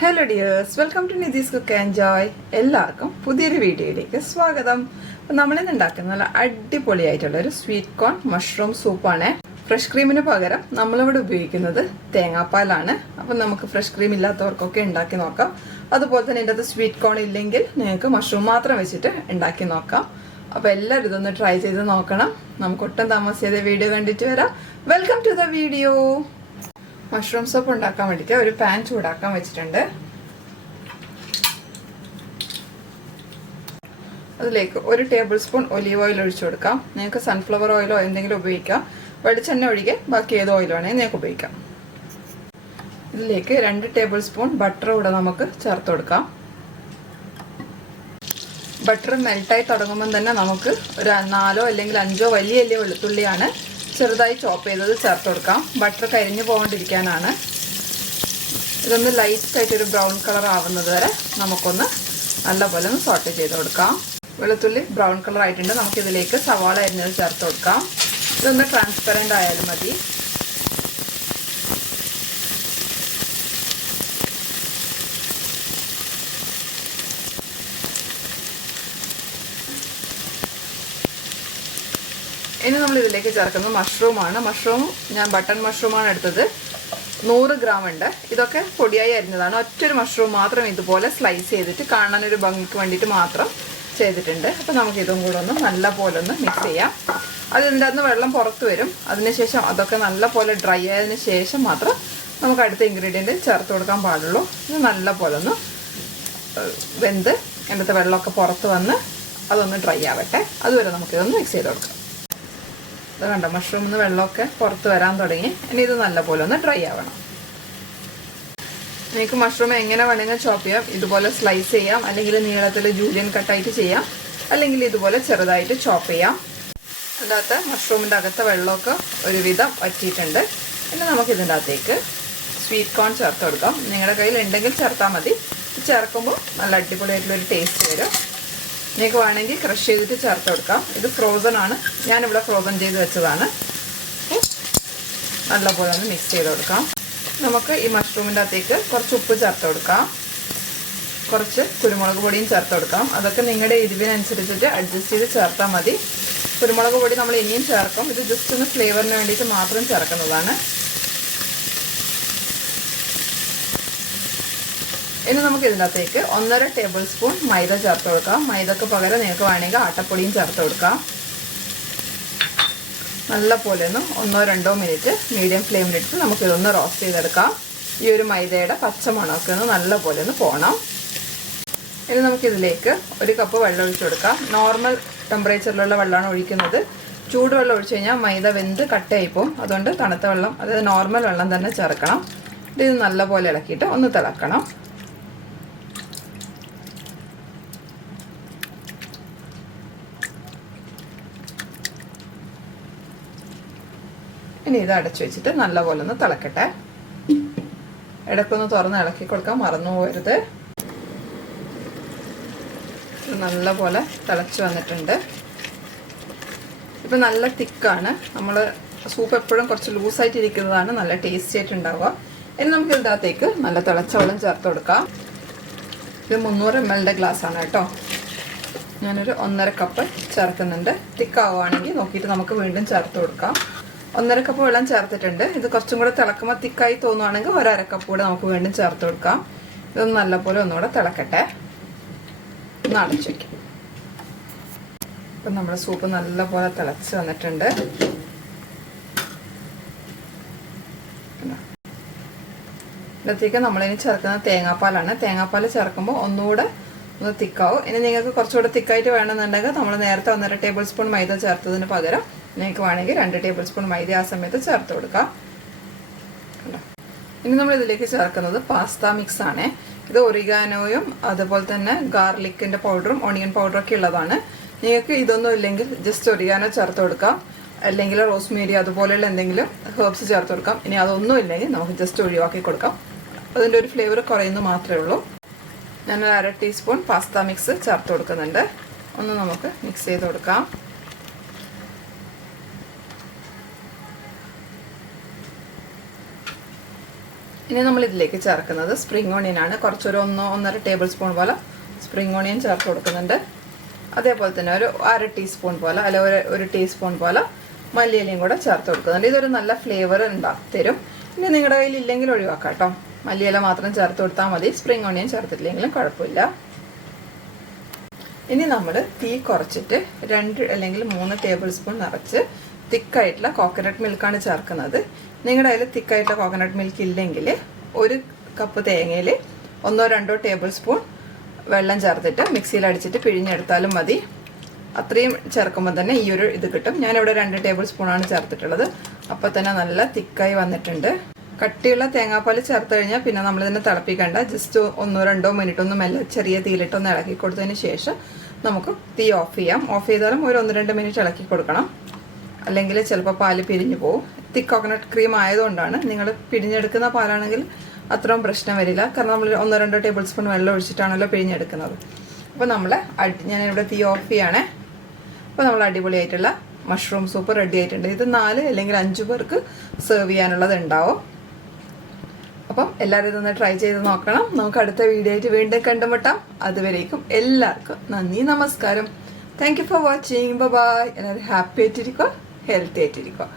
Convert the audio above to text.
Hello dears, welcome to Nithees cook and joy. എല്ലാവർക്കും പുതിയൊരു വീഡിയോയിലേക്ക് സ്വാഗതം. അപ്പം നമ്മളിന്ന് ഉണ്ടാക്കുന്ന നല്ല അടിപൊളിയായിട്ടുള്ള ഒരു സ്വീറ്റ് കോൺ മഷ്റൂം സൂപ്പാണ്. ഫ്രഷ് ക്രീമിന് പകരം നമ്മളിവിടെ ഉപയോഗിക്കുന്നത് തേങ്ങാപ്പാലാണ്. അപ്പം നമുക്ക് ഫ്രഷ് ക്രീം ഇല്ലാത്തവർക്കൊക്കെ ഉണ്ടാക്കി നോക്കാം. അതുപോലെ തന്നെ ഇതിൻ്റെ അത് സ്വീറ്റ് കോൺ ഇല്ലെങ്കിൽ നിങ്ങൾക്ക് മഷ്റൂം മാത്രം വെച്ചിട്ട് ഉണ്ടാക്കി നോക്കാം. അപ്പോൾ എല്ലാവരും ഇതൊന്ന് ട്രൈ ചെയ്ത് നോക്കണം. നമുക്ക് ഒട്ടും താമസിയാതെ വീഡിയോ കണ്ടിട്ട് വരാം. Welcome to the video. Mushroom soup ഉണ്ടാക്കാൻ വേണ്ടിയിട്ട് ഒരു പാൻ ചൂടാക്കാൻ വെച്ചിട്ടുണ്ട്. അതിലേക്ക് 1 ടേബിൾ സ്പൂൺ ഒലീവ് ഓയിൽ ഒഴിച്ചു കൊടുക്കാം. നിങ്ങൾക്ക് സൺഫ്ലവർ ഓയിലോ എന്തെങ്കിലും ഉപയോഗിക്കാം. വെളിച്ചെണ്ണ ഒഴികെ ബാക്കി ഏത് ഓയിൽ വേണമെങ്കിൽ നിങ്ങൾക്ക് ഉപയോഗിക്കാം. ഇതിലേക്ക് 2 ടേബിൾ സ്പൂൺ ബട്ടർ കൂടെ നമുക്ക് ചേർത്ത് കൊടുക്കാം. ബട്ടർ മെൽട്ടായി തുടങ്ങുമ്പോൾ തന്നെ നമുക്ക് ഒരു 4 അല്ലെങ്കിൽ 5 വലിയ വെളുത്തുള്ളിയാണ് ചെറുതായി ചോപ്പ് ചെയ്തത് ചേർത്ത് കൊടുക്കാം. ബട്ടർ കരിഞ്ഞു പോകാണ്ടിരിക്കാനാണ്. ഇതൊന്ന് ലൈറ്റായിട്ടൊരു ബ്രൗൺ കളർ ആവുന്നത് വരെ നമുക്കൊന്ന് നല്ലപോലെ ഒന്ന് സോട്ട് ചെയ്ത് കൊടുക്കാം. വെളുത്തുള്ളി ബ്രൗൺ കളർ ആയിട്ടുണ്ട്. നമുക്കിതിലേക്ക് സവാള അരിഞ്ഞത് ചേർത്ത് കൊടുക്കാം. ഇതൊന്ന് ട്രാൻസ്പെറൻ്റ് ആയാലും മതി. ഇനി നമ്മൾ ഇതിലേക്ക് ചേർക്കുന്നത് മഷ്റൂമാണ്. മഷ്റൂം ഞാൻ ബട്ടൺ മഷ്റൂമാണ് എടുത്തത്. 100 ഗ്രാം ഉണ്ട്. ഇതൊക്കെ പൊടിയായി അരിഞ്ഞതാണ്. ഒറ്റൊരു മഷ്റൂം മാത്രം ഇതുപോലെ സ്ലൈസ് ചെയ്തിട്ട് കാണാനൊരു ഭംഗിക്ക് വേണ്ടിയിട്ട് മാത്രം ചെയ്തിട്ടുണ്ട്. അപ്പോൾ നമുക്ക് ഇതും കൂടെ ഒന്ന് നല്ല പോലെ ഒന്ന് മിക്സ് ചെയ്യാം. അതിൻ്റെ അകത്ത് വെള്ളം പുറത്ത് വരും. അതിനുശേഷം അതൊക്കെ നല്ല പോലെ ഡ്രൈ ആയതിനു ശേഷം മാത്രം നമുക്ക് അടുത്ത ഇൻഗ്രീഡിയൻറ്റ് ചേർത്ത് കൊടുക്കാൻ പാടുള്ളൂ. ഇത് നല്ല പോലെ ഒന്ന് വെന്ത് അതിൻ്റെ വെള്ളമൊക്കെ പുറത്ത് വന്ന് അതൊന്ന് ഡ്രൈ ആവട്ടെ. അതുവരെ നമുക്കിതൊന്ന് മിക്സ് ചെയ്ത് കൊടുക്കാം. ഇത് കണ്ടോ, മഷ്റൂമിൽ നിന്ന് വെള്ളമൊക്കെ പുറത്ത് വരാൻ തുടങ്ങി. ഇനി ഇത് നല്ലപോലെ ഒന്ന് ഡ്രൈ ആവണം. നിങ്ങൾക്ക് മഷ്റൂം എങ്ങനെ വേണമെങ്കിൽ ചോപ്പ് ചെയ്യാം. ഇതുപോലെ സ്ലൈസ് ചെയ്യാം, അല്ലെങ്കിൽ നീളത്തിൽ ജൂലിയൻ കട്ടായിട്ട് ചെയ്യാം, അല്ലെങ്കിൽ ഇതുപോലെ ചെറുതായിട്ട് ചോപ്പ് ചെയ്യാം. അതിനകത്ത് മഷ്റൂമിൻ്റെ അകത്തെ വെള്ളമൊക്കെ ഒരുവിധം വറ്റിയിട്ടുണ്ട്. ഇനി നമുക്കിതിൻ്റെ അകത്തേക്ക് സ്വീറ്റ് കോൺ ചേർത്ത് കൊടുക്കാം. നിങ്ങളുടെ കയ്യിൽ ഉണ്ടെങ്കിൽ ചേർത്താൽ മതി. ചേർക്കുമ്പോൾ നല്ല അടിപൊളിയായിട്ടുള്ളൊരു ടേസ്റ്റ് വരും. നിങ്ങൾക്ക് വേണമെങ്കിൽ ക്രഷ് ചെയ്തിട്ട് ചേർത്ത് കൊടുക്കാം. ഇത് ഫ്രോസൺ ആണ്. ഞാനിവിടെ ഫ്രോസൺ ചെയ്ത് വെച്ചതാണ്. നല്ലപോലെ ഒന്ന് മിക്സ് ചെയ്ത് കൊടുക്കാം. നമുക്ക് ഈ മഷ്റൂമിൻ്റെ അകത്തേക്ക് കുറച്ച് ഉപ്പ് ചേർത്ത് കൊടുക്കാം. കുറച്ച് കുരുമുളക് പൊടിയും ചേർത്ത് കൊടുക്കാം. അതൊക്കെ നിങ്ങളുടെ എരിവിനനുസരിച്ചിട്ട് അഡ്ജസ്റ്റ് ചെയ്ത് ചേർത്താൽ മതി. കുരുമുളക് പൊടി നമ്മൾ ഇനിയും ചേർക്കും. ഇത് ജസ്റ്റ് ഒന്ന് ഫ്ലേവറിന് വേണ്ടിയിട്ട് മാത്രം ചേർക്കുന്നതാണ്. ഇനി നമുക്ക് ഇതിനകത്തേക്ക് 1.5 ടേബിൾ സ്പൂൺ മൈദ ചേർത്ത് കൊടുക്കാം. മൈദക്ക് പകരം നിങ്ങൾക്ക് വേണമെങ്കിൽ ആട്ടപ്പൊടിയും ചേർത്ത് കൊടുക്കാം. നല്ല പോലെ ഒന്ന് 1-2 മിനിറ്റ് മീഡിയം ഫ്ലെയിമിലിട്ട് നമുക്കിതൊന്ന് റോസ്റ്റ് ചെയ്തെടുക്കാം. ഈ ഒരു മൈദയുടെ പച്ചമണമൊക്കെ ഒന്ന് നല്ല പോലെ ഒന്ന് പോകണം. ഇനി നമുക്കിതിലേക്ക് 1 കപ്പ് വെള്ളം ഒഴിച്ചു കൊടുക്കാം. നോർമൽ ടെമ്പറേച്ചറിലുള്ള വെള്ളമാണ് ഒഴിക്കുന്നത്. ചൂടുവെള്ളം ഒഴിച്ചു കഴിഞ്ഞാൽ മൈദ വെന്ത് കട്ടയായിപ്പോവും. അതുകൊണ്ട് തണുത്ത വെള്ളം, അതായത് നോർമൽ വെള്ളം തന്നെ ചേർക്കണം. ഇത് നല്ല പോലെ ഇളക്കിയിട്ട് ഒന്ന് തിളക്കണം. ഇനി ഇത് അടച്ചു വെച്ചിട്ട് നല്ലപോലെ ഒന്ന് തിളക്കട്ടെ. ഇടയ്ക്കൊന്ന് തുറന്ന് ഇളക്കി കൊടുക്കാൻ മറന്നു പോകരുത്. നല്ലപോലെ തിളച്ച് വന്നിട്ടുണ്ട്. ഇപ്പം നല്ല തിക്കാണ്. നമ്മൾ സൂപ്പ് എപ്പോഴും കുറച്ച് ലൂസായിട്ട് ഇരിക്കുന്നതാണ് നല്ല ടേസ്റ്റി ആയിട്ട് ഉണ്ടാവുക. ഇനി നമുക്ക് ഇതിനകത്തേക്ക് നല്ല തിളച്ച വെള്ളം ചേർത്ത് കൊടുക്കാം. ഇത് 300 ml ഗ്ലാസ് ആണ് കേട്ടോ. ഞാനൊരു 1.5 കപ്പ് ചേർക്കുന്നുണ്ട്. തിക്കാവുകയാണെങ്കിൽ നോക്കിയിട്ട് നമുക്ക് വീണ്ടും ചേർത്ത് കൊടുക്കാം. 1.5 കപ്പ് വെള്ളം ചേർത്തിട്ടുണ്ട്. ഇത് കുറച്ചും കൂടെ തിളക്കുമ്പോൾ തിക്കായി തോന്നുവാണെങ്കിൽ 1/2 കപ്പ് കൂടെ നമുക്ക് വീണ്ടും ചേർത്ത് കൊടുക്കാം. ഇതൊന്ന് നല്ലപോലെ ഒന്നുകൂടെ തിളക്കട്ടെ. ഒന്ന് അടച്ചു വയ്ക്കാം. ഇപ്പം നമ്മുടെ സൂപ്പ് നല്ലപോലെ തിളച്ച് വന്നിട്ടുണ്ട്. ഇതിലേക്ക് നമ്മളിനി ചേർക്കുന്ന തേങ്ങാപ്പാലാണ്. തേങ്ങാപ്പാൽ ചേർക്കുമ്പോൾ ഒന്നുകൂടെ ഒന്ന് തിക്കാവും. ഇനി നിങ്ങൾക്ക് കുറച്ചുകൂടെ തിക്കായിട്ട് വേണമെന്നുണ്ടെങ്കിൽ നമ്മൾ നേരത്തെ 1.5 ടേബിൾ സ്പൂൺ മൈദ ചേർത്തതിന് പകരം നിങ്ങൾക്ക് വേണമെങ്കിൽ 2 ടേബിൾ സ്പൂൺ മൈദ ആ സമയത്ത് ചേർത്ത് കൊടുക്കാം. ഇനി നമ്മൾ ഇതിലേക്ക് ചേർക്കുന്നത് പാസ്ത മിക്സ് ആണ്. ഇത് ഒറിഗാനോയും അതുപോലെ തന്നെ ഗാർലിക്കിന്റെ പൗഡറും ഓണിയൻ പൗഡറും ഒക്കെ ഉള്ളതാണ്. നിങ്ങൾക്ക് ഇതൊന്നും ഇല്ലെങ്കിൽ ജസ്റ്റ് ഒറിഗാനോ ചേർത്ത് കൊടുക്കാം, അല്ലെങ്കിൽ റോസ്മേരി അതുപോലെയുള്ള എന്തെങ്കിലും ഹെർബ്സ് ചേർത്ത് കൊടുക്കാം. ഇനി അതൊന്നും ഇല്ലെങ്കിൽ നമുക്ക് ജസ്റ്റ് ഒഴിവാക്കി കൊടുക്കാം. അതിൻ്റെ ഒരു ഫ്ലേവർ കുറയുന്നു മാത്രമേ ഉള്ളൂ. ഞാനൊരു 1/2 ടീസ്പൂൺ പാസ്ത മിക്സ് ചേർത്ത് കൊടുക്കുന്നുണ്ട്. ഒന്ന് നമുക്ക് മിക്സ് ചെയ്ത് കൊടുക്കാം. ഇനി നമ്മൾ ഇതിലേക്ക് ചേർക്കുന്നത് സ്പ്രിംഗ് ഓണിയൻ ആണ്. കുറച്ചൊരു 1-1.5 ടേബിൾ സ്പൂൺ പോലെ സ്പ്രിംഗ് ഓണിയൻ ചേർത്ത് കൊടുക്കുന്നുണ്ട്. അതേപോലെ തന്നെ ഒരു 1/2 ടീസ്പൂൺ പോലെ അല്ല ഒരു ടീസ്പൂൺ പോലെ മല്ലിയിലയും കൂടെ ചേർത്ത് കൊടുക്കുന്നുണ്ട്. ഇതൊരു നല്ല ഫ്ലേവർ തരും. ഇനി നിങ്ങളുടെ കയ്യിൽ ഇല്ലെങ്കിൽ ഒഴിവാക്കാം കേട്ടോ. മല്ലിയില മാത്രം ചേർത്ത് കൊടുത്താൽ മതി. സ്പ്രിംഗ് ഓണിയൻ ചേർത്തിട്ടില്ലെങ്കിലും കുഴപ്പമില്ല. ഇനി നമ്മൾ തീ കുറച്ചിട്ട് 2 അല്ലെങ്കിൽ 3 ടേബിൾ സ്പൂൺ നിറച്ച് തിക്കായിട്ടുള്ള കോക്കനട്ട് മിൽക്കാണ് ചേർക്കുന്നത്. നിങ്ങളുടെ കയ്യിൽ തിക്കായിട്ടുള്ള കോക്കനട്ട് മിൽക്ക് ഇല്ലെങ്കിൽ 1 കപ്പ് തേങ്ങയിൽ 1-2 ടേബിൾ സ്പൂൺ വെള്ളം ചേർത്തിട്ട് മിക്സിയിൽ അടിച്ചിട്ട് പിഴിഞ്ഞെടുത്താലും മതി. അത്രയും ചേർക്കുമ്പോൾ തന്നെ ഈ ഒരു ഇത് കിട്ടും. ഞാനിവിടെ 2 ടേബിൾ സ്പൂണാണ് ചേർത്തിട്ടുള്ളത്. അപ്പോൾ തന്നെ നല്ല തിക്കായി വന്നിട്ടുണ്ട്. കട്ടിയുള്ള തേങ്ങാപ്പാൽ ചേർത്ത് കഴിഞ്ഞാൽ പിന്നെ നമ്മളിതിനെ തിളപ്പിക്കേണ്ട. ജസ്റ്റ് 1-2 മിനിറ്റ് ഒന്ന് മെല്ലെ ചെറിയ തീയിലിട്ടൊന്ന് ഇളക്കി കൊടുത്തതിന് ശേഷം നമുക്ക് തീ ഓഫ് ചെയ്യാം. ഓഫ് ചെയ്താലും ഒരു 1-2 മിനിറ്റ് ഇളക്കി കൊടുക്കണം. അല്ലെങ്കിൽ ചിലപ്പോൾ പാല് പിരിഞ്ഞു പോകും. തിക്ക് കോക്കനട്ട് ക്രീം ആയതുകൊണ്ടാണ്. നിങ്ങൾ പിഴിഞ്ഞെടുക്കുന്ന പാലാണെങ്കിൽ അത്രയും പ്രശ്നം വരില്ല. കാരണം നമ്മൾ 1-2 ടേബിൾ സ്പൂൺ വെള്ളം ഒഴിച്ചിട്ടാണല്ലോ പിഴിഞ്ഞെടുക്കുന്നത്. അപ്പോൾ ഞാനിവിടെ തീ ഓഫ് ചെയ്യണേ. അപ്പോൾ നമ്മൾ അടിപൊളിയായിട്ടുള്ള മഷ്റൂം സൂപ്പ് റെഡി ആയിട്ടുണ്ട്. ഇത് 4 അല്ലെങ്കിൽ 5 പേർക്ക് സെർവ് ചെയ്യാനുള്ളത് ഉണ്ടാവും. അപ്പം എല്ലാവരും ഇതൊന്ന് ട്രൈ ചെയ്ത് നോക്കണം. നമുക്ക് അടുത്ത വീഡിയോ ആയിട്ട് വീണ്ടും കണ്ടുമുട്ടാം. അതുവരേക്കും എല്ലാവർക്കും നന്ദി, നമസ്കാരം. Thank you for watching. Bye. എല്ലാവരും ഹാപ്പി ആയിട്ടിരിക്കുക, ഹെൽത്തി ആയിട്ടിരിക്കുക.